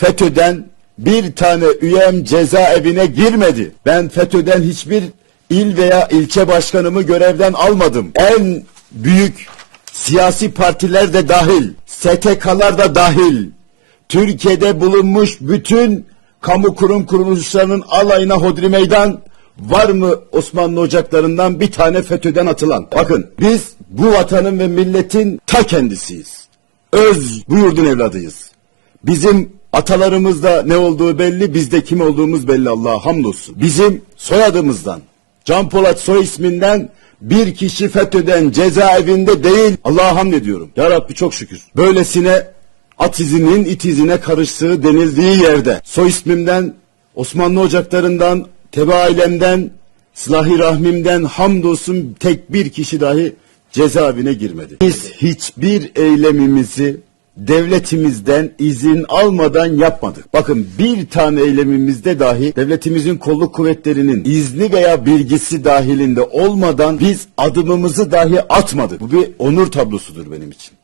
FETÖ'den bir tane üyem cezaevine girmedi. Ben FETÖ'den hiçbir il veya ilçe başkanımı görevden almadım. En büyük siyasi partiler de dahil, STK'lar da dahil, Türkiye'de bulunmuş bütün kamu kurum kuruluşlarının alayına hodri meydan var mı Osmanlı ocaklarından bir tane FETÖ'den atılan? Bakın biz bu vatanın ve milletin ta kendisiyiz. Öz bu yurdun evladıyız. Bizim atalarımızda ne olduğu belli, bizde kim olduğumuz belli Allah'a hamdolsun. Bizim soyadımızdan, Can Polat soy isminden bir kişi FETÖ'den cezaevinde değil. Allah'a hamd ediyorum. Ya Rabbi çok şükür. Böylesine at izinin it izine karıştığı denildiği yerde soy ismimden, Osmanlı ocaklarından, tebe ailemden, silah-ı rahmimden hamdolsun tek bir kişi dahi cezaevine girmedi. Biz hiçbir eylemimizi devletimizden izin almadan yapmadık. Bakın bir tane eylemimizde dahi devletimizin kolluk kuvvetlerinin izni veya bilgisi dahilinde olmadan biz adımımızı dahi atmadık. Bu bir onur tablosudur benim için.